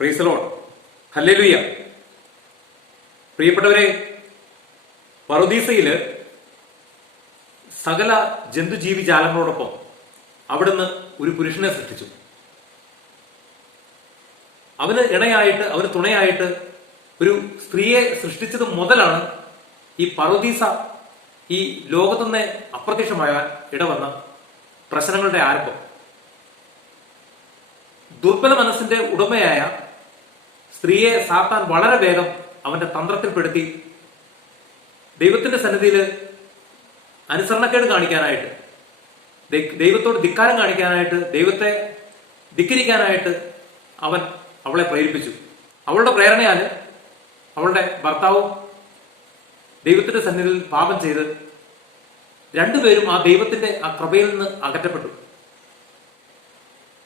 Praise the Lord. Hallelujah. പ്രിയപ്പെട്ടവരെ, പറുദീസയില് സകല ജന്തുജീവി ജാലങ്ങളോടൊപ്പം അവിടുന്ന് ഒരു പുരുഷനെ സൃഷ്ടിച്ചു. അവന് ഇണയായിട്ട്, അവന് തുണയായിട്ട് ഒരു സ്ത്രീയെ സൃഷ്ടിച്ചത് മുതലാണ് ഈ പറുദീസ ഈ ലോകത്തുനിന്ന് അപ്രത്യക്ഷമാകാൻ ഇടവന്ന പ്രശ്നങ്ങളുടെ ആരംഭം. ദുർബല മനസ്സിന്റെ ഉടമയായ സ്ത്രീയെ സാത്താൻ വളരെ വേഗം അവന്റെ തന്ത്രത്തിൽപ്പെടുത്തി ദൈവത്തിന്റെ സന്നിധിയിൽ അനുസരണക്കേട് കാണിക്കാനായിട്ട്, ദൈവത്തോട് ധിക്കാരം കാണിക്കാനായിട്ട്, ദൈവത്തെ ധിക്കരിക്കാനായിട്ട് അവൻ അവളെ പ്രേരിപ്പിച്ചു. അവളുടെ പ്രേരണയാൽ അവളുടെ ഭർത്താവും ദൈവത്തിന്റെ സന്നിധിയിൽ പാപം ചെയ്ത് രണ്ടുപേരും ആ ദൈവത്തിന്റെ ആ കൃപയിൽ നിന്ന് അകറ്റപ്പെട്ടു.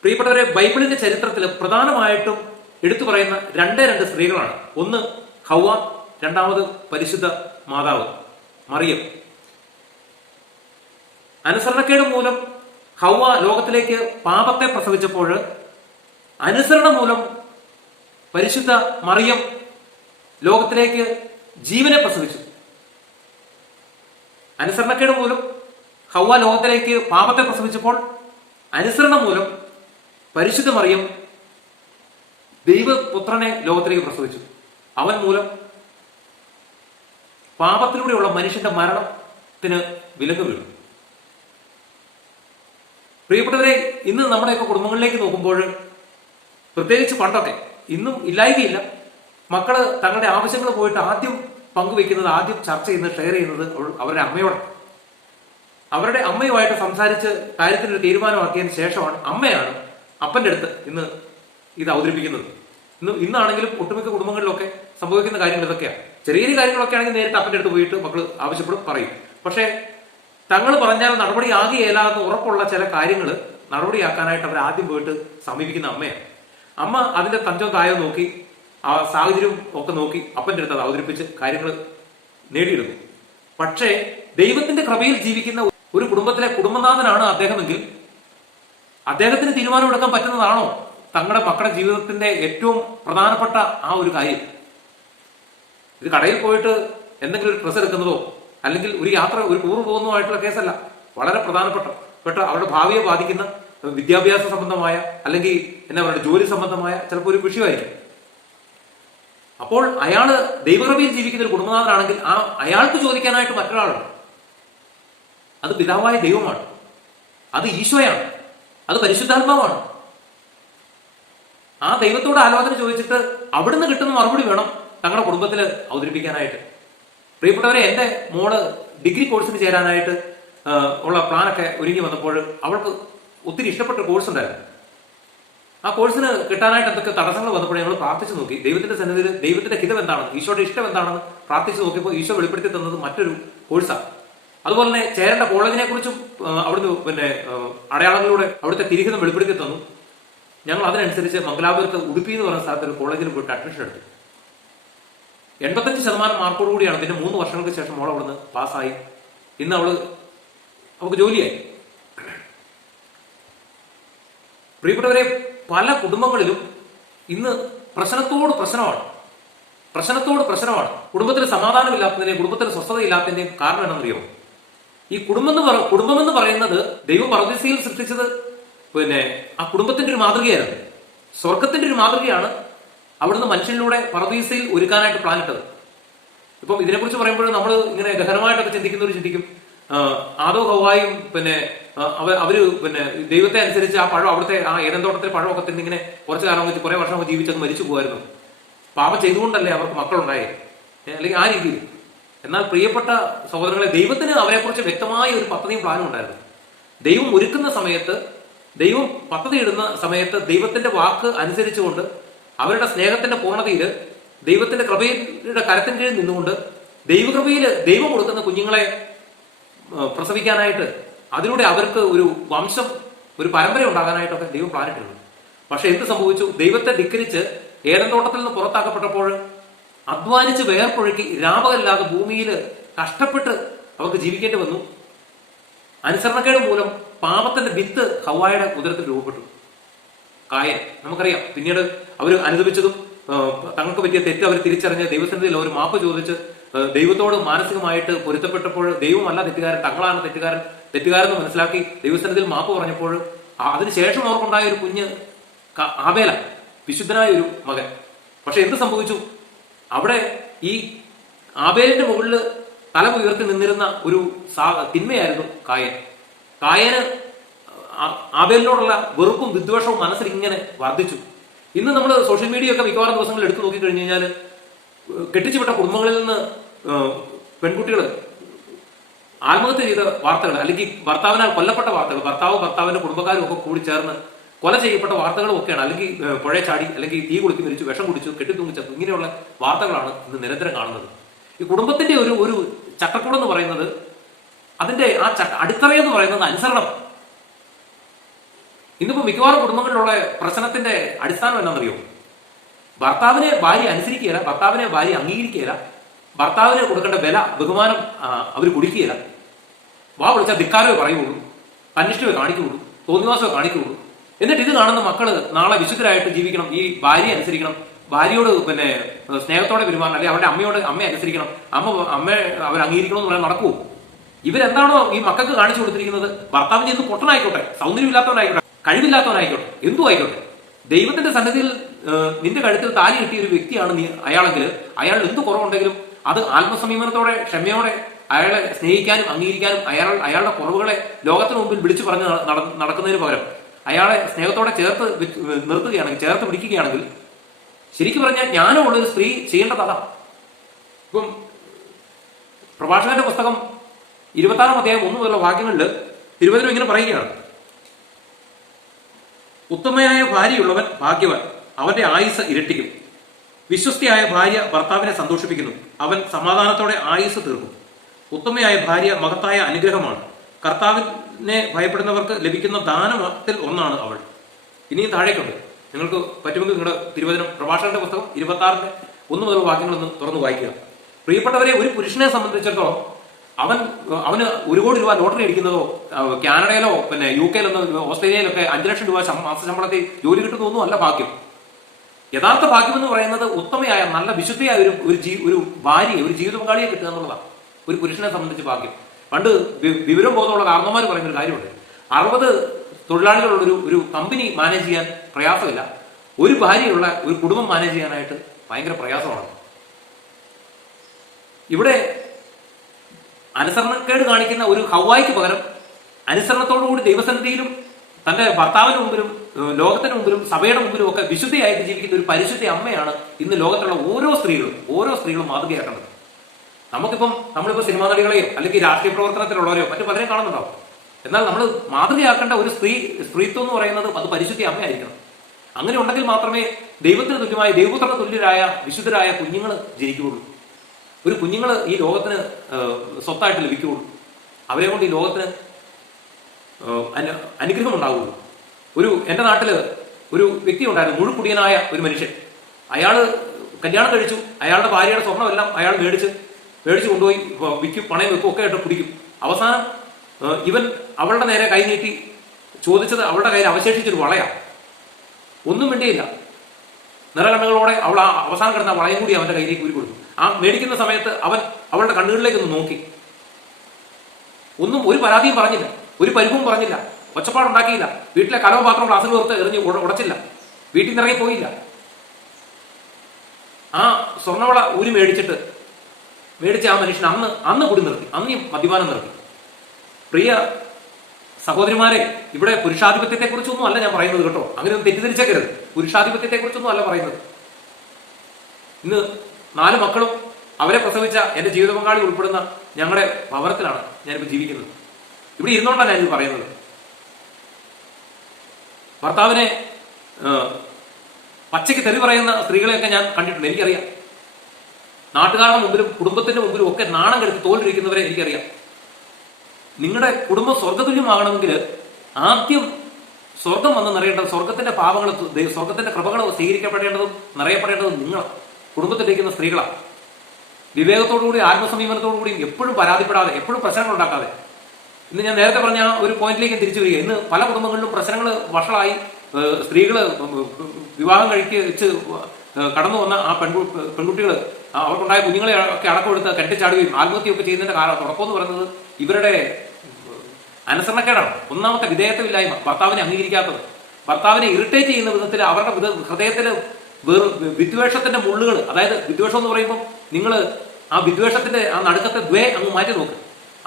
പ്രിയപ്പെട്ടവരെ, ബൈബിളിന്റെ ചരിത്രത്തിൽ പ്രധാനമായിട്ടും എടുത്തു പറയുന്ന രണ്ട് സ്ത്രീകളാണ്. ഒന്ന് ഹവ്വ, രണ്ടാമത് പരിശുദ്ധ മാതാവ് മറിയം. അനുസരണക്കേട് മൂലം ഹവ്വ ലോകത്തിലേക്ക് പാപത്തെ പ്രസവിച്ചപ്പോൾ, അനുസരണ മൂലം പരിശുദ്ധ മറിയം ലോകത്തിലേക്ക് ജീവനെ പ്രസവിച്ചു. അനുസരണക്കേട് മൂലം ഹവ്വ ലോകത്തിലേക്ക് പാപത്തെ പ്രസവിച്ചപ്പോൾ, അനുസരണം മൂലം പരിശുദ്ധ മറിയം ദൈവപുത്രനെ ലോകത്തിലേക്ക് പ്രസവിച്ചു. അവൻ മൂലം പാപത്തിലൂടെയുള്ള മനുഷ്യന്റെ മരണത്തിന് വിലങ്ങ് വീണു. പ്രിയപ്പെട്ടവരെ, ഇന്ന് നമ്മുടെയൊക്കെ കുടുംബങ്ങളിലേക്ക് നോക്കുമ്പോൾ, പ്രത്യേകിച്ച് പണ്ടൊക്കെ, ഇന്നും ഇല്ലായികയില്ല, മക്കള് തങ്ങളുടെ ആവശ്യങ്ങൾ പോയിട്ട് ആദ്യം പങ്കുവെക്കുന്നത്, ആദ്യം ചർച്ച ചെയ്യുന്നത്, ഷെയർ ചെയ്യുന്നത് അവരുടെ അമ്മയോടാണ്. അവരുടെ അമ്മയുമായിട്ട് സംസാരിച്ച് കാര്യത്തിനൊരു തീരുമാനമാക്കിയതിന് ശേഷമാണ് അമ്മയാണ് അപ്പന്റെ അടുത്ത് ഇന്ന് ഇത് അവതരിപ്പിക്കുന്നത്. ഇന്നാണെങ്കിലും ഒട്ടുമിക്ക കുടുംബങ്ങളിലൊക്കെ സംഭവിക്കുന്ന കാര്യങ്ങൾ ഇതൊക്കെയാണ്. ചെറിയ കാര്യങ്ങളൊക്കെ ആണെങ്കിൽ നേരിട്ട് അപ്പന്റെ അടുത്ത് പോയിട്ട് മക്കൾ ആവശ്യപ്പെടും, പറയും. പക്ഷേ തങ്ങൾ പറഞ്ഞാൽ നടപടിയാകുകയില്ലാന്ന് ഉറപ്പുള്ള ചില കാര്യങ്ങൾ നടപടിയാക്കാനായിട്ട് അവർ ആദ്യം പോയിട്ട് സമീപിക്കുന്ന അമ്മയാണ്. അമ്മ അതിന്റെ തഞ്ചോ തായോ നോക്കി, ആ സാഹചര്യം ഒക്കെ നോക്കി അപ്പന്റെ അടുത്ത് അത് അവതരിപ്പിച്ച് കാര്യങ്ങൾ നേടിയെടുക്കും. പക്ഷേ ദൈവത്തിന്റെ കൃപയിൽ ജീവിക്കുന്ന ഒരു കുടുംബത്തിലെ കുടുംബനാഥനാണ് അദ്ദേഹമെങ്കിൽ, അദ്ദേഹത്തിന് തീരുമാനമെടുക്കാൻ പറ്റുന്നതാണോ തങ്ങളുടെ മക്കളുടെ ജീവിതത്തിന്റെ ഏറ്റവും പ്രധാനപ്പെട്ട ആ ഒരു കാര്യം? ഇത് കടയിൽ പോയിട്ട് എന്തെങ്കിലും ഒരു ഡ്രസ്സ് എടുക്കുന്നതോ അല്ലെങ്കിൽ ഒരു യാത്ര, ഒരു ടൂർ പോകുന്നതുമായിട്ടുള്ള കേസല്ല. വളരെ പ്രധാനപ്പെട്ട അവരുടെ ഭാവിയെ ബാധിക്കുന്ന വിദ്യാഭ്യാസ സംബന്ധമായ അല്ലെങ്കിൽ എന്നാ പറയുക, ജോലി സംബന്ധമായ ചിലപ്പോൾ ഒരു വിഷയമായിരിക്കും. അപ്പോൾ അയാള് ദൈവകൃപയിൽ ജീവിക്കുന്ന ഒരു കുടുംബനാഥനാണെങ്കിൽ അയാൾക്ക് ചോദിക്കാനായിട്ട് മറ്റൊരാളുണ്ട്. അത് പിതാവായ ദൈവമാണ്, അത് ഈശോയാണ്, അത് പരിശുദ്ധാത്മാവാണ്. ആ ദൈവത്തോട് ആലോചന ചോദിച്ചിട്ട് അവിടുന്ന് കിട്ടുന്ന മറുപടി വേണം തങ്ങളുടെ കുടുംബത്തിൽ അവതരിപ്പിക്കാനായിട്ട്. പ്രിയപ്പെട്ടവരെ, എന്റെ മോള് ഡിഗ്രി കോഴ്സിന് ചേരാനായിട്ട് ഉള്ള പ്ലാനൊക്കെ ഒരുങ്ങി വന്നപ്പോൾ അവൾക്ക് ഒത്തിരി ഇഷ്ടപ്പെട്ട കോഴ്സ് ഉണ്ടായിരുന്നു. ആ കോഴ്സിന് കിട്ടാനായിട്ട് എന്തൊക്കെ തടസ്സങ്ങൾ വന്നപ്പോൾ ഞങ്ങൾ പ്രാർത്ഥിച്ചു നോക്കി. ദൈവത്തിന്റെ സന്നിധിയിൽ ദൈവത്തിന്റെ ഹിതം എന്താണെന്ന്, ഈശോയുടെ ഇഷ്ടം എന്താണെന്ന് പ്രാർത്ഥിച്ചു നോക്കിയപ്പോൾ ഈശോ വെളിപ്പെടുത്തി തന്നത് മറ്റൊരു കോഴ്സാണ്. അതുപോലെ തന്നെ ചേരേണ്ട കോളേജിനെ കുറിച്ചും അവിടുന്ന് അടയാളങ്ങളിലൂടെ അവിടുത്തെ തിരിഹിതം വെളിപ്പെടുത്തി തന്നു. ഞങ്ങൾ അതിനനുസരിച്ച് മംഗലാപുരത്ത് ഉടുപ്പി എന്ന് പറയുന്ന സ്ഥലത്ത് ഒരു കോളേജിൽ പോയിട്ട് അഡ്മിഷൻ എടുത്തു. 85% മാർക്കോട് കൂടിയാണ്. പിന്നെ 3 വർഷങ്ങൾക്ക് ശേഷം മോൾ അവിടുന്ന് പാസ്സായി. ഇന്ന് അവൾക്ക് ജോലിയായി. പ്രിയപ്പെട്ടവരെ, പല കുടുംബങ്ങളിലും ഇന്ന് പ്രശ്നത്തോട് പ്രശ്നമാണ്. കുടുംബത്തിൽ സമാധാനമില്ലാത്തതിന്റെയും കുടുംബത്തിൽ സ്വസ്ഥതയില്ലാത്തതിന്റെയും കാരണം എന്താണെന്നറിയോ? ഈ കുടുംബമെന്ന് പറയുന്നത് ദൈവം പറുദീസയിൽ സൃഷ്ടിച്ചത് ആ കുടുംബത്തിന്റെ ഒരു മാതൃകയായിരുന്നു, സ്വർഗത്തിന്റെ ഒരു മാതൃകയാണ്. അവിടുന്ന് മനുഷ്യനിലൂടെ പറുദീസയിൽ ഒരുക്കാനായിട്ട് പ്ലാൻ ഇട്ടത്. ഇപ്പം ഇതിനെക്കുറിച്ച് പറയുമ്പോൾ നമ്മൾ ഇങ്ങനെ ഗഹനമായിട്ടൊക്കെ ചിന്തിക്കുന്നവർ ചിന്തിക്കും, ആദോ ഹവ്വായും അവര് ദൈവത്തെ അനുസരിച്ച് ആ പഴം, അവിടുത്തെ ആ ഏദൻ തോട്ടത്തിലെ പഴമൊക്കെ തിന്നിങ്ങനെ കുറച്ചു കാലം വെച്ച് കുറെ വർഷം ജീവിച്ചത് മരിച്ചു പോകുമായിരുന്നു. പാപം ചെയ്തുകൊണ്ടല്ലേ അവർക്ക് മക്കളുണ്ടായേ, അല്ലെങ്കിൽ ആ രീതിയിൽ. എന്നാൽ പ്രിയപ്പെട്ട സഹോദരങ്ങളെ, ദൈവത്തിന് അവരെക്കുറിച്ച് വ്യക്തമായ ഒരു പദ്ധതിയും പ്ലാനും ഉണ്ടായിരുന്നു. ദൈവം ഒരുക്കുന്ന സമയത്ത്, ദൈവം പദ്ധതി ഇടുന്ന സമയത്ത് ദൈവത്തിന്റെ വാക്ക് അനുസരിച്ചുകൊണ്ട് അവരുടെ സ്നേഹത്തിന്റെ പൂർണ്ണതയിൽ ദൈവത്തിന്റെ കൃപയുടെ കരത്തിന് കീഴിൽ നിന്നുകൊണ്ട് ദൈവകൃപയിൽ ദൈവം കൊടുക്കുന്ന കുഞ്ഞുങ്ങളെ പ്രസവിക്കാനായിട്ട്, അതിലൂടെ അവർക്ക് ഒരു വംശം, ഒരു പരമ്പര ഉണ്ടാകാനായിട്ടൊക്കെ ദൈവം പ്ലാനിട്ടിരുന്നു. പക്ഷെ എന്ത് സംഭവിച്ചു? ദൈവത്തെ ധിക്കരിച്ച് ഏദൻ തോട്ടത്തിൽ നിന്ന് പുറത്താക്കപ്പെട്ടപ്പോൾ അധ്വാനിച്ച് വേർപ്പൊഴുക്കി രാപകല്ലാതെ ഭൂമിയിൽ കഷ്ടപ്പെട്ട് അവർക്ക് ജീവിക്കേണ്ടി വന്നു. അനുസരണക്കേട് മൂലം പാപത്തിന്റെ വിത്ത് ഹവ്വായുടെ ഉദരത്തിൽ രൂപപ്പെട്ടു. കായൻ. നമുക്കറിയാം പിന്നീട് അവർ അനുദപിച്ചതും തങ്ങൾക്ക് പറ്റിയ തെറ്റ് അവർ തിരിച്ചറിഞ്ഞ് ദൈവസന്നിധിയിൽ അവർ മാപ്പ് ചോദിച്ച് ദൈവത്തോട് മാനസികമായിട്ട് പൊരുത്തപ്പെട്ടപ്പോൾ ദൈവമല്ല തെറ്റുകാരൻ, തങ്ങളാണ് തെറ്റുകാരെന്ന് മനസ്സിലാക്കി ദൈവസന്നിധിയിൽ മാപ്പ് പറഞ്ഞപ്പോൾ അതിനുശേഷം അവർക്കുണ്ടായ ഒരു കുഞ്ഞ് ആബേല, വിശുദ്ധനായ ഒരു മകൻ. പക്ഷെ എന്ത് സംഭവിച്ചു? അവിടെ ഈ ആബേലിന്റെ മുകളിൽ തല ഉയർത്തി നിന്നിരുന്ന ഒരു തിന്മയായിരുന്നു കായൻ. കായന് ആബേലിനോടുള്ള വെറുപ്പും വിദ്വേഷവും മനസ്സിൽ ഇങ്ങനെ വർദ്ധിച്ചു. ഇന്ന് നമ്മൾ സോഷ്യൽ മീഡിയ ഒക്കെ മിക്കവാറും ദിവസങ്ങളിൽ എടുത്തു നോക്കിക്കഴിഞ്ഞു കഴിഞ്ഞാൽ കെട്ടിച്ചുവിട്ട കുടുംബങ്ങളിൽ നിന്ന് പെൺകുട്ടികൾ ആത്മഹത്യ ചെയ്ത വാർത്തകൾ, അല്ലെങ്കിൽ ഭർത്താവിനാൽ കൊല്ലപ്പെട്ട വാർത്തകൾ, ഭർത്താവിന്റെ കുടുംബക്കാരും ഒക്കെ കൂടി ചേർന്ന് കൊല ചെയ്യപ്പെട്ട വാർത്തകളും ഒക്കെയാണ്. അല്ലെങ്കിൽ പുഴയെ ചാടി, അല്ലെങ്കിൽ തീ കുളിക്കി മരിച്ചു, വിഷം കുടിച്ചു, കെട്ടിത്തൂങ്ങിച്ചു, ഇങ്ങനെയുള്ള വാർത്തകളാണ് ഇന്ന് നിരന്തരം കാണുന്നത്. ഈ കുടുംബത്തിന്റെ ഒരു ചട്ടക്കൂടെന്ന് പറയുന്നത്, അതിന്റെ ആ അടിത്തറയെന്ന് പറയുന്നത് അനുസരണം. ഇന്നിപ്പോ മിക്കവാറും കുടുംബങ്ങളിലുള്ള പ്രശ്നത്തിന്റെ അടിസ്ഥാനം എന്താണെന്നറിയോ? ഭർത്താവിനെ ഭാര്യ അനുസരിക്കുകയില്ല, ഭർത്താവിനെ ഭാര്യ അംഗീകരിക്കുകയില്ല, ഭർത്താവിന് കൊടുക്കേണ്ട വില ബഹുമാനം അവർ കൊടുക്കുകയില്ല. വാ വിളിച്ചാൽ ധിക്കാരമേ പറയുള്ളൂ, തന്നിഷ്ടമേ കാണിക്കുകയുള്ളൂ, തോന്നിവാസമേ കാണിക്കുകയുള്ളൂ. എന്നിട്ട് ഇത് കാണുന്ന മക്കള് നാളെ വിശുദ്ധരായിട്ട് ജീവിക്കണം, ഈ ഭാര്യയെ അനുസരിക്കണം, ഭാര്യയോട് പിന്നെ സ്നേഹത്തോടെ പെരുമാറണം, അല്ലെങ്കിൽ അവരുടെ അമ്മയെ അനുസരിക്കണം, അമ്മ അവർ അംഗീകരിക്കണം എന്ന് പറയാൻ നടക്കുമോ? ഇവരെന്താണോ ഈ മക്കൾക്ക് കാണിച്ചു കൊടുത്തിരിക്കുന്നത്, ഭർത്താവിന് ഇന്ന് പൊട്ടനായിക്കോട്ടെ, സൗന്ദര്യമില്ലാത്തവനായിക്കോട്ടെ, കഴിവില്ലാത്തവനായിക്കോട്ടെ, എന്തു ആയിക്കോട്ടെ, ദൈവത്തിന്റെ സന്നിധിയിൽ നിന്റെ കഴുത്തിൽ താലി കിട്ടിയ ഒരു വ്യക്തിയാണ് നീ അയാളെങ്കിൽ അയാൾ എന്ത് കുറവുണ്ടെങ്കിലും അത് ആത്മസംയമനത്തോടെ ക്ഷമയോടെ അയാളെ സ്നേഹിക്കാനും അംഗീകരിക്കാനും അയാളുടെ കുറവുകളെ ലോകത്തിന് മുമ്പിൽ വിളിച്ചു പറഞ്ഞ് നടക്കുന്നതിന് പകരം അയാളെ സ്നേഹത്തോടെ ചേർത്ത് നിർത്തുകയാണെങ്കിൽ, ചേർത്ത് പിടിക്കുകയാണെങ്കിൽ, ശരിക്കും പറഞ്ഞാൽ ജ്ഞാനമുള്ള ഒരു സ്ത്രീ ചെയ്യേണ്ടത് അതാണ്. ഇപ്പം പ്രഭാഷകന്റെ പുസ്തകം 26-ാം അധ്യായം 1 മുതലുള്ള വാക്യങ്ങളിൽ തിരുവചനം ഇങ്ങനെ പറയുകയാണ്: ഉത്തമയായ ഭാര്യയുള്ളവൻ ഭാഗ്യവാൻ, അവന്റെ ആയുസ് ഇരട്ടിക്കും. വിശ്വസ്തയായ ഭാര്യ ഭർത്താവിനെ സന്തോഷിപ്പിക്കുന്നു, അവൻ സമാധാനത്തോടെ ആയുസ് തീർക്കും. ഉത്തമയായ ഭാര്യ മഹത്തായ അനുഗ്രഹമാണ്, കർത്താവിനെ ഭയപ്പെടുന്നവർക്ക് ലഭിക്കുന്ന ദാനത്തിൽ ഒന്നാണ് അവൾ. ഇനിയും താഴേക്കുണ്ട്, നിങ്ങൾക്ക് പറ്റുമെങ്കിൽ നിങ്ങളുടെ തിരുവചനം പ്രഭാഷകന്റെ പുസ്തകം 26-ന്റെ 1 മുതൽ വാക്യങ്ങളൊന്ന് തുറന്നു വായിക്കുക. പ്രിയപ്പെട്ടവരെ, ഒരു പുരുഷനെ സംബന്ധിച്ചിടത്തോളം അവന് 1 കോടി രൂപ ലോട്ടറി അടിക്കുന്നതോ, കാനഡയിലോ പിന്നെ UK-യിലോ ഓസ്ട്രേലിയയിലൊക്കെ 5 ലക്ഷം രൂപ മാസ ശമ്പളത്തിൽ ജോലി കിട്ടുന്നതൊന്നും അല്ല ഭാഗ്യം. യഥാർത്ഥ ഭാഗ്യം എന്ന് പറയുന്നത് ഉത്തമയായ നല്ല വിശുദ്ധയായ ഒരു ഭാര്യയെ, ഒരു ജീവിത പങ്കാളിയെ കിട്ടുക എന്നുള്ളതാണ് ഒരു പുരുഷനെ സംബന്ധിച്ച് ഭാഗ്യം. പണ്ട് വിവരം ബോധമുള്ള കാരണവന്മാർ പറയുന്ന ഒരു കാര്യമുണ്ട്: 60 തൊഴിലാളികളുള്ള ഒരു കമ്പനി മാനേജ് ചെയ്യാൻ പ്രയാസമില്ല, ഒരു ഭാര്യയുള്ള ഒരു കുടുംബം മാനേജ് ചെയ്യാനായിട്ട് ഭയങ്കര പ്രയാസമാണ്. ഇവിടെ അനുസരണക്കേട് കാണിക്കുന്ന ഒരു ഹവ്വായ്ക്ക് പകരം അനുസരണത്തോടുകൂടി ദൈവസന്നിധിയിലും തന്റെ ഭർത്താവിന് മുമ്പിലും ലോകത്തിന് മുമ്പിലും സഭയുടെ മുമ്പിലും ഒക്കെ വിശുദ്ധയായിട്ട് ജീവിക്കുന്ന ഒരു പരിശുദ്ധ അമ്മയാണ് ഇന്ന് ലോകത്തുള്ള ഓരോ സ്ത്രീകളും മാതൃകയാക്കേണ്ടത്. നമ്മളിപ്പോ സിനിമാ നടികളെയോ അല്ലെങ്കിൽ രാഷ്ട്രീയ പ്രവർത്തനത്തിലുള്ളവരെയോ മറ്റു പലരെയും കാണുന്നുണ്ടാവും. എന്നാൽ നമ്മൾ മാതൃകയാക്കേണ്ട ഒരു സ്ത്രീത്വം എന്ന് പറയുന്നത് അത് പരിശുദ്ധ അമ്മയായിരിക്കണം. അങ്ങനെ ഉണ്ടെങ്കിൽ മാത്രമേ ദൈവത്തിന് തുല്യമായ, ദൈവപുത്രന് തുല്യരായ വിശുദ്ധരായ കുഞ്ഞുങ്ങൾ ജനിക്കുകയുള്ളൂ. ഒരു കുഞ്ഞുങ്ങൾ ഈ ലോകത്തിന് സ്വത്തായിട്ട് ലഭിക്കുകയുള്ളൂ. അവരെ കൊണ്ട് ഈ ലോകത്തിന് അനുഗ്രഹം ഉണ്ടാവുള്ളൂ. എന്റെ നാട്ടില് ഒരു വ്യക്തി ഉണ്ടായിരുന്നു, മുഴുക്കുടിയനായ ഒരു മനുഷ്യൻ. അയാള് കല്യാണം കഴിച്ചു, അയാളുടെ ഭാര്യയുടെ സ്വർണ്ണമെല്ലാം അയാൾ മേടിച്ച് കൊണ്ടുപോയി വിൽക്കും, പണയം വെക്കും, ഒക്കെ ആയിട്ട് കുടിക്കും. അവസാനം ഇവൻ അവളുടെ നേരെ കൈ നീട്ടി ചോദിച്ചത് അവളുടെ കയ്യിൽ അവശേഷിച്ചൊരു വളയാണ്. ഒന്നും വേണ്ടിയില്ല, നിറകണ്ണുകളോടെ അവൾ അവസാനം കിടന്ന വളയം കൂടി അവന്റെ കയ്യിലേക്ക് ഊരി കൊടുത്തു. ആ മേടിക്കുന്ന സമയത്ത് അവൻ അവളുടെ കണ്ണുകളിലേക്കൊന്ന് നോക്കി. ഒരു പരാതിയും പറഞ്ഞില്ല, ഒരു പരിവും പറഞ്ഞില്ല, ഒച്ചപ്പാടുണ്ടാക്കിയില്ല, വീട്ടിലെ കലവപാത്രം ഗ്ലാസ്സിൽ ഓർത്ത് എറിഞ്ഞ് ഉടച്ചില്ല, വീട്ടിൽ നിന്ന് ഇറങ്ങി പോയില്ല. ആ സ്വർണ്ണവള ഊരി മേടിച്ച ആ മനുഷ്യൻ അന്ന് കുടി നിർത്തി, അന്ന് മദ്യപാനം നിർത്തി. പ്രിയ സഹോദരിമാരെ, ഇവിടെ പുരുഷാധിപത്യത്തെ കുറിച്ചൊന്നും അല്ല ഞാൻ പറയുന്നത് കേട്ടോ, അങ്ങനെ ഒന്നും തെറ്റിദ്ധരിച്ചേക്കരുത്. പുരുഷാധിപത്യത്തെ കുറിച്ചൊന്നും അല്ല പറയുന്നത്. ഇന്ന് 4 മക്കളും അവരെ പ്രസവിച്ച എന്റെ ജീവിത പങ്കാളി ഉൾപ്പെടുന്ന ഞങ്ങളുടെ ഭവനത്തിലാണ് ഞാനിപ്പോൾ ജീവിക്കുന്നത്. ഇവിടെ ഇരുന്നോണ്ടാണ് ഞാനിത് പറയുന്നത്. ഭർത്താവിനെ പച്ചയ്ക്ക് തെറി പറയുന്ന സ്ത്രീകളെയൊക്കെ ഞാൻ കണ്ടിട്ടുണ്ട്, എനിക്കറിയാം. നാട്ടുകാരുടെ മുമ്പിലും കുടുംബത്തിന്റെ മുമ്പിലും ഒക്കെ നാണം കെടുത്ത് തോൽപ്പിക്കുന്നവരെ എനിക്കറിയാം. നിങ്ങളുടെ കുടുംബം സ്വർഗതുല്യമാകണമെങ്കിൽ ആദ്യം സ്വർഗം വന്ന് നിറയേണ്ടത്, സ്വർഗത്തിന്റെ പാപങ്ങൾ, സ്വർഗത്തിന്റെ കൃപകൾ സ്വീകരിക്കപ്പെടേണ്ടതും നിറയപ്പെടേണ്ടതും നിങ്ങൾ കുടുംബത്തിലിരിക്കുന്ന സ്ത്രീകളാണ്. വിവേകത്തോടുകൂടി ആത്മസംയമനത്തോടുകൂടിയും എപ്പോഴും പരാതിപ്പെടാതെ, എപ്പോഴും പ്രശ്നങ്ങൾ ഉണ്ടാക്കാതെ. ഇന്ന് ഞാൻ നേരത്തെ പറഞ്ഞ ഒരു പോയിന്റിലേക്ക് തിരിച്ചു വരിക. ഇന്ന് പല കുടുംബങ്ങളിലും പ്രശ്നങ്ങൾ വഷളായി സ്ത്രീകള് വിവാഹം കഴിച്ച് കടന്നു വന്ന ആ പെൺകുട്ടികൾ അവർക്കുണ്ടായ കുഞ്ഞുങ്ങളെ ഒക്കെ അടക്കമെടുത്ത് കെട്ടിച്ചാടുകയും ആത്മഹത്യയൊക്കെ ചെയ്യുന്നതിന്റെ തുടക്കം എന്ന് പറയുന്നത് ഇവരുടെ അനുസരണക്കേടാണ്. ഒന്നാമത്തെ വിധേയത്വമില്ലായ്മ, ഭർത്താവിനെ അംഗീകരിക്കാത്തത്, ഭർത്താവിനെ ഇറിറ്റേറ്റ് ചെയ്യുന്ന വിധത്തിൽ അവരുടെ ഹൃദയത്തില് വിദ്വേഷത്തിന്റെ മുള്ളുകൾ, അതായത് വിദ്വേഷം എന്ന് പറയുമ്പോൾ നിങ്ങൾ ആ വിദ്വേഷത്തിന്റെ ആ നടുക്കത്തെ അങ്ങ് മാറ്റി നോക്ക്,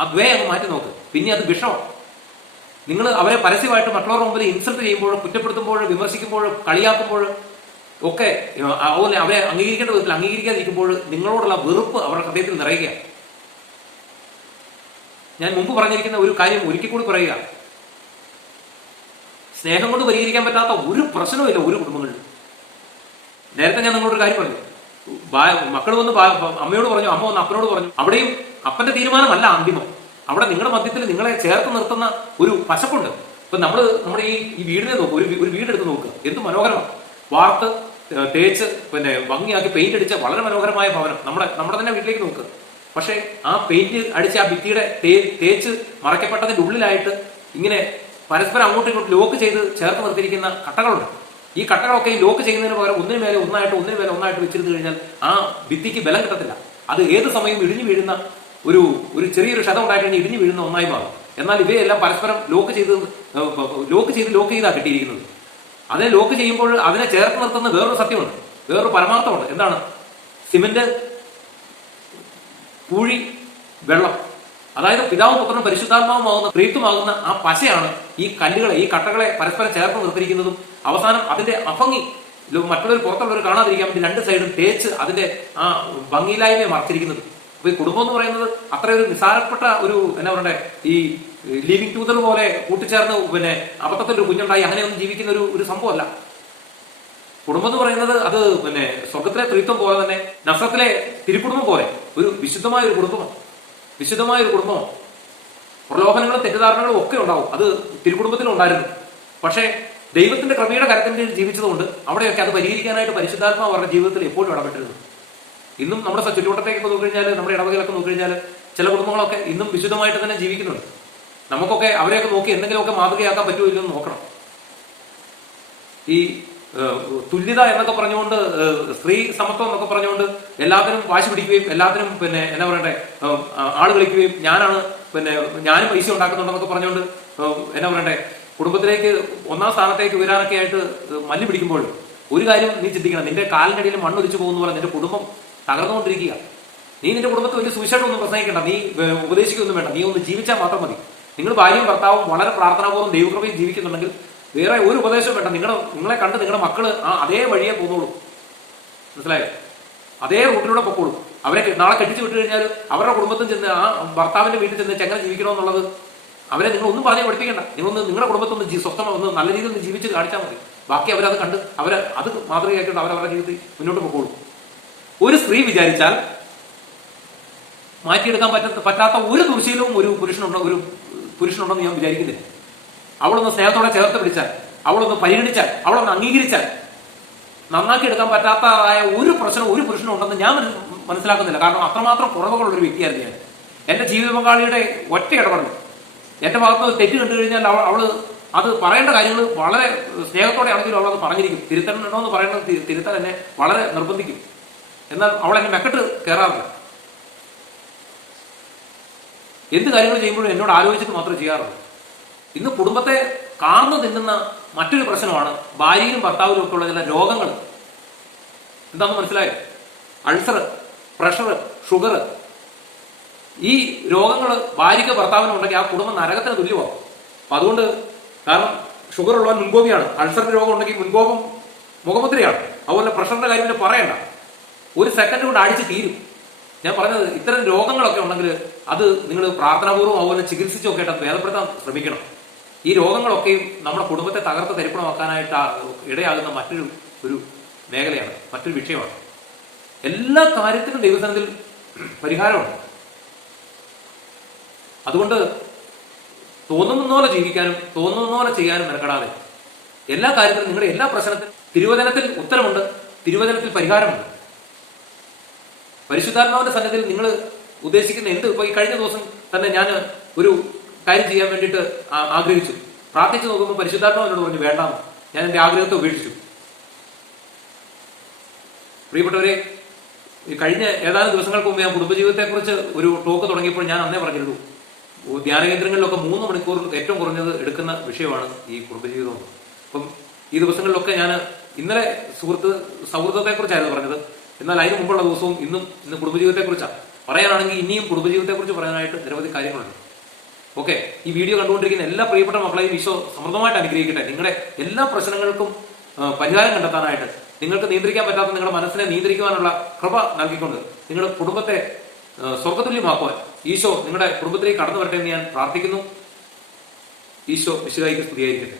ആ അങ്ങ് മാറ്റി നോക്ക്, പിന്നെ അത് വിഷമാണ്. നിങ്ങൾ അവരെ പരസ്യമായിട്ട് മറ്റുള്ളവരുടെ മുമ്പിൽ ഇൻസൾട്ട് ചെയ്യുമ്പോൾ, കുറ്റപ്പെടുത്തുമ്പോൾ, വിമർശിക്കുമ്പോൾ, കളിയാക്കുമ്പോൾ ഒക്കെ, അതുപോലെ അവരെ അംഗീകരിക്കേണ്ട വിധത്തിൽ അംഗീകരിക്കാതിരിക്കുമ്പോൾ നിങ്ങളോടുള്ള വെറുപ്പ് അവരുടെ ഹൃദയത്തിൽ നിറയുകയാണ്. ഞാൻ മുമ്പ് പറഞ്ഞിരിക്കുന്ന ഒരു കാര്യം ഒരിക്കൽ കൂടി പറയുക, സ്നേഹം കൊണ്ട് പരിഹരിക്കാൻ പറ്റാത്ത ഒരു പ്രശ്നവുമില്ല ഒരു കുടുംബങ്ങളിൽ. നേരത്തെ ഞാൻ നിങ്ങളോടൊരു കാര്യം പറഞ്ഞു, മക്കൾ വന്ന് അമ്മയോട് പറഞ്ഞു, അമ്മ വന്ന് അപ്പനോട് പറഞ്ഞു. അവിടെയും അപ്പന്റെ തീരുമാനമല്ല അന്തിമം, അവിടെ നിങ്ങളുടെ മധ്യത്തിൽ നിങ്ങളെ ചേർത്ത് നിർത്തുന്ന ഒരു പശപ്പുണ്ട്. ഇപ്പൊ നമ്മുടെ ഈ വീടിനെ നോക്കുക, ഒരു വീടെടുത്ത് നോക്കുക, എന്ത് മനോഹരമാണ്, വാർത്ത് തേച്ച് പിന്നെ ഭംഗിയാക്കി പെയിന്റ് അടിച്ച വളരെ മനോഹരമായ ഭവനം. നമ്മുടെ തന്നെ വീട്ടിലേക്ക് നോക്കുക. പക്ഷെ ആ പെയിന്റ് അടിച്ച ആ ഭിത്തിയുടെ തേച്ച് മറയ്ക്കപ്പെട്ടതിന്റെ ഉള്ളിലായിട്ട് ഇങ്ങനെ പരസ്പരം അങ്ങോട്ടും ഇങ്ങോട്ടും ലോക്ക് ചെയ്ത് ചേർത്ത് നിർത്തിയിരിക്കുന്ന കട്ടകളുണ്ട്. ഈ കട്ടകളൊക്കെ ലോക്ക് ചെയ്യുന്നതിന് പകരം ഒന്നിനു മേലെ ഒന്നായിട്ട് വെച്ചിരുന്നു കഴിഞ്ഞാൽ ആ ഭിത്തിക്ക് ബലം കിട്ടത്തില്ല. അത് ഏത് സമയം ഇടിഞ്ഞു വീഴുന്ന ഒരു ചെറിയൊരു ക്ഷതം ഉണ്ടായി കഴിഞ്ഞാൽ ഇടിഞ്ഞു വീഴുന്ന ഒന്നായി മാറും. എന്നാൽ ഇവയെല്ലാം പരസ്പരം ലോക്ക് ചെയ്താ കിട്ടിയിരിക്കുന്നത്. അതിനെ ലോക്ക് ചെയ്യുമ്പോൾ അതിനെ ചേർത്ത് നിർത്തുന്ന വേറൊരു സത്യമുണ്ട്, വേറൊരു പരമാർത്ഥമുണ്ട്. എന്താണ്? സിമന്റ്, പൂഴി, വെള്ളം, അതായത് പിതാവും പുത്രനും പരിശുദ്ധാത്മാവുമാകുന്ന പ്രീത്തുമാകുന്ന ആ പശയാണ് ഈ കട്ടകളെ പരസ്പരം ചേർത്ത് നിർത്തിയിരിക്കുന്നതും അവസാനം അതിന്റെ അഭംഗി മറ്റുള്ളവർ പുറത്തുള്ളവർ കാണാതിരിക്കാൻ വേണ്ടി രണ്ട് സൈഡും തേച്ച് അതിന്റെ ആ ഭംഗിയില്ലായ്മയെ മറച്ചിരിക്കുന്നത്. അപ്പൊ ഈ കുടുംബം എന്ന് പറയുന്നത് അത്ര ഒരു നിസ്സാരപ്പെട്ട ഒരു എന്താ പറയണ്ടേ, ഈ ലിവിങ് ടൂതർ പോലെ കൂട്ടിച്ചേർന്ന് പിന്നെ അബദ്ധത്തിൽ ഒരു കുഞ്ഞുണ്ടായി അങ്ങനെയൊന്നും ജീവിക്കുന്ന ഒരു സംഭവമല്ല. കുടുംബം എന്ന് പറയുന്നത് അത് പിന്നെ സ്വർഗത്തിലെ ത്രിത്വം പോലെ തന്നെ നസ്രത്തിലെ തിരുക്കുടുംബം പോലെ ഒരു വിശുദ്ധമായ ഒരു കുടുംബമാണ്. പ്രലോഭനങ്ങളും തെറ്റിദ്ധാരണകളും ഒക്കെ ഉണ്ടാവും, അത് തിരുക്കുടുംബത്തിലും ഉണ്ടായിരുന്നു. പക്ഷേ ദൈവത്തിന്റെ ക്രമയുടെ കരത്തിൽ ജീവിച്ചതുകൊണ്ട് അവിടെയൊക്കെ അത് പരിഹരിക്കാനായിട്ട് പരിശുദ്ധാത്മാവ് അവരുടെ ജീവിതത്തിൽ എപ്പോഴും ഇടപെട്ടിരുന്നു. ഇന്നും നമ്മുടെ ചുറ്റുവട്ടത്തേക്ക് നോക്കിക്കഴിഞ്ഞാൽ, നമ്മുടെ ഇടവകയിലൊക്കെ നോക്കിക്കഴിഞ്ഞാൽ ചില കുടുംബങ്ങളൊക്കെ ഇന്നും വിശുദ്ധമായിട്ട് തന്നെ ജീവിക്കുന്നുണ്ട്. നമുക്കൊക്കെ അവരെയൊക്കെ നോക്കി എന്തെങ്കിലുമൊക്കെ മാതൃകയാക്കാൻ പറ്റുമോ ഇല്ലെന്ന് നോക്കണം. ഈ തുല്യത എന്നൊക്കെ പറഞ്ഞുകൊണ്ട്, സ്ത്രീ സമത്വം എന്നൊക്കെ പറഞ്ഞുകൊണ്ട് എല്ലാത്തിനും വാശി പിടിക്കുകയും എല്ലാത്തിനും പിന്നെ എന്താ പറയണ്ടേ ആള് കളിക്കുകയും ഞാനും പൈസ ഉണ്ടാക്കുന്നുണ്ടെന്നൊക്കെ പറഞ്ഞുകൊണ്ട് എന്നാ പറയണ്ടേ കുടുംബത്തിലേക്ക് ഒന്നാം സ്ഥാനത്തേക്ക് ഉയരാനൊക്കെ ആയിട്ട് മല്ലി പിടിക്കുമ്പോൾ ഒരു കാര്യം നീ ചിന്തിക്കണം, നിന്റെ കാലിനടിയിൽ മണ്ണൊലിച്ചു പോകുന്ന പോലെ നിന്റെ കുടുംബം തകർന്നുകൊണ്ടിരിക്കുക. നീ നിന്റെ കുടുംബത്തിൽ വലിയ സുവിശേഷം പ്രസംഗിക്കേണ്ട, നീ ഉപദേശിക്കൊന്നും വേണ്ട, നീ ഒന്ന് ജീവിച്ചാൽ മാത്രം മതി. നിങ്ങൾ ഭാര്യയും ഭർത്താവും വളരെ പ്രാർത്ഥനാപൂർവ്വം ദൈവകൃപയും ജീവിക്കുന്നുണ്ടെങ്കിൽ വേറെ ഒരു ഉപദേശവും വേണ്ട. നിങ്ങളെ കണ്ട് നിങ്ങളുടെ മക്കള് അതേ വഴിയെ പോകുന്നുള്ളൂ. മനസ്സിലായോ? അതേ റൂട്ടിലൂടെ പൊക്കോളൂ. അവരെ നാളെ കെട്ടിച്ചു വിട്ടു കഴിഞ്ഞാൽ അവരുടെ കുടുംബത്തിൽ ചെന്ന് ആ ഭർത്താവിന്റെ വീട്ടിൽ ചെന്ന് എങ്ങനെ ജീവിക്കണമെന്നുള്ളത് അവരെ നിങ്ങൾ ഒന്നും പറഞ്ഞ് പഠിപ്പിക്കേണ്ട. നിങ്ങളുടെ കുടുംബത്തൊന്ന് സ്വസ്ഥമായി ഒന്ന് നല്ല രീതിയിൽ ഒന്ന് ജീവിച്ച് കാണിച്ചാൽ മതി. ബാക്കി അവരത് കണ്ട് അത് മാതൃകയാക്കിയിട്ട് അവരവരുടെ ജീവിതത്തിൽ മുന്നോട്ട് പൊക്കോളൂ. ഒരു സ്ത്രീ വിചാരിച്ചാൽ മാറ്റിയെടുക്കാൻ പറ്റാത്ത ഒരു ദുർശീലവും ഒരു പുരുഷനുണ്ടെന്ന് ഞാൻ വിചാരിക്കുന്നില്ല. അവളൊന്ന് സ്നേഹത്തോടെ ചേർത്ത് പിടിച്ചാൽ, അവളൊന്ന് പരിഗണിച്ചാൽ, അവളൊന്ന് അംഗീകരിച്ചാൽ നന്നാക്കി എടുക്കാൻ പറ്റാത്തതായ ഒരു പ്രശ്നം ഒരു പുരുഷനുണ്ടെന്ന് ഞാൻ മനസ്സിലാക്കുന്നില്ല. കാരണം അത്രമാത്രം കുറവുകളുള്ള ഒരു വ്യക്തിയായിരുന്നു ഞാൻ. എന്റെ ജീവിത പങ്കാളിയുടെ ഒറ്റ ഇടപെടൽ, എന്റെ ഭാഗത്ത് തെറ്റ് കണ്ടു കഴിഞ്ഞാൽ അവള് അത് പറയേണ്ട കാര്യങ്ങൾ വളരെ സ്നേഹത്തോടെ ആണെങ്കിലും അവളത് പറഞ്ഞിരിക്കും. തിരുത്തണോ എന്ന് പറയുന്നത് തിരുത്താൻ എന്നെ വളരെ നിർബന്ധിക്കും. എന്നാൽ അവൾ എന്നെ മെക്കെട്ട് കയറാറില്ല. എന്ത് കാര്യങ്ങൾ ചെയ്യുമ്പോഴും എന്നോട് ആലോചിച്ചിട്ട് മാത്രമേ ചെയ്യാറുള്ളൂ. ഇന്ന് കുടുംബത്തെ കാർന്നു തിന്നുന്ന മറ്റൊരു പ്രശ്നമാണ് ഭാര്യയിലും ഭർത്താവിലും ഒക്കെ ഉള്ള ചില രോഗങ്ങൾ. എന്താണെന്ന് മനസ്സിലായോ? അൾസർ, പ്രഷർ, ഷുഗർ, ഈ രോഗങ്ങൾ ഭാര്യയ്ക്ക് ഭർത്താവിനും ഉണ്ടെങ്കിൽ ആ കുടുംബം നരകത്തിന് തുല്യമാകും. അപ്പൊ അതുകൊണ്ട്, കാരണം ഷുഗർ ഉള്ളവൻ മുൻകോപിയാണ്, അൾസറിന്റെ രോഗം ഉണ്ടെങ്കിൽ മുൻകോപം മുഖമുദ്രയാണ്. അതുപോലെ പ്രഷറിന്റെ കാര്യം പിന്നെ പറയണ്ട, ഒരു സെക്കൻഡ് കൊണ്ട് അടിച്ച് തീരും. ഞാൻ പറഞ്ഞത് ഇത്തരം രോഗങ്ങളൊക്കെ ഉണ്ടെങ്കിൽ അത് നിങ്ങൾ പ്രാർത്ഥനാപൂർവ്വം അതുപോലെ ചികിത്സിച്ചൊക്കെ ആയിട്ട് ഭേദപ്പെടുത്താൻ ശ്രമിക്കണം. ഈ രോഗങ്ങളൊക്കെയും നമ്മുടെ കുടുംബത്തെ തകർത്ത് തരിപ്പണമാക്കാനായിട്ട് ഇടയാകുന്ന മറ്റൊരു മേഖലയാണ്, മറ്റൊരു വിഷയമാണ്. എല്ലാ കാര്യത്തിനും ദൈവസന്നിധിയിൽ പരിഹാരമുണ്ട്. അതുകൊണ്ട് തോന്നുന്ന പോലെ ജീവിക്കാനും തോന്നുന്ന പോലെ ചെയ്യാനും മെനക്കെടാതെ എല്ലാ കാര്യത്തിലും നിങ്ങളുടെ എല്ലാ പ്രശ്നത്തിനും തിരുവചനത്തിൽ ഉത്തരമുണ്ട്, തിരുവചനത്തിൽ പരിഹാരമുണ്ട്. പരിശുദ്ധാത്മാവിന്റെ സന്നിധിയിൽ നിങ്ങൾ ഉദ്ദേശിക്കുന്ന എന്ത്, ഇപ്പൊ ഈ കഴിഞ്ഞ ദിവസം തന്നെ ഞാൻ ഒരു കാര്യം ചെയ്യാൻ വേണ്ടിയിട്ട് ആഗ്രഹിച്ചു, പ്രാർത്ഥിച്ചു നോക്കുമ്പോൾ പരിശുദ്ധാത്മാവ് എന്നോട് പറഞ്ഞു വേണ്ടാന്ന്. ഞാൻ എന്റെ ആഗ്രഹത്തെ ഉപേക്ഷിച്ചു. പ്രിയപ്പെട്ടവരെ, കഴിഞ്ഞ ഏതാനും ദിവസങ്ങൾക്ക് മുമ്പ് ഞാൻ കുടുംബജീവിതത്തെക്കുറിച്ച് ഒരു ടോക്ക് തുടങ്ങിയപ്പോൾ ഞാൻ അന്നേ പറഞ്ഞിരുന്നു, ധ്യാന കേന്ദ്രങ്ങളിലൊക്കെ 3 മണിക്കൂർ ഏറ്റവും കുറഞ്ഞത് എടുക്കുന്ന വിഷയമാണ് ഈ കുടുംബജീവിതം. അപ്പം ഈ ദിവസങ്ങളിലൊക്കെ ഞാൻ ഇന്നലെ സൗഹൃദത്തെക്കുറിച്ചായിരുന്നു പറഞ്ഞത്. എന്നാൽ അതിന് മുമ്പുള്ള ദിവസവും ഇന്ന് കുടുംബജീവിതത്തെക്കുറിച്ചാണ് പറയാനാണെങ്കിൽ ഇനിയും കുടുംബജീവിതത്തെക്കുറിച്ച് പറയാനായിട്ട് നിരവധി കാര്യങ്ങളുണ്ട്. ഓക്കെ, ഈ വീഡിയോ കണ്ടുകൊണ്ടിരിക്കുന്ന എല്ലാ പ്രിയപ്പെട്ട മക്കളെയും ഈശോ സമൃദ്ധമായിട്ട് അനുഗ്രഹിക്കട്ടെ. നിങ്ങളുടെ എല്ലാ പ്രശ്നങ്ങൾക്കും പരിഹാരം കണ്ടെത്താനായിട്ട്, നിങ്ങൾക്ക് നിയന്ത്രിക്കാൻ പറ്റാത്ത നിങ്ങളുടെ മനസ്സിനെ നിയന്ത്രിക്കുവാനുള്ള കൃപ നൽകിക്കൊണ്ട് നിങ്ങളുടെ കുടുംബത്തെ സ്വർഗതുല്യമാക്കുവാൻ ഈശോ നിങ്ങളുടെ കുടുംബത്തിലേക്ക് കടന്നു വരട്ടെ എന്ന് ഞാൻ പ്രാർത്ഥിക്കുന്നു. ഈശോ മിശിഹായിക്ക് സ്തുതിയായിരിക്കട്ടെ.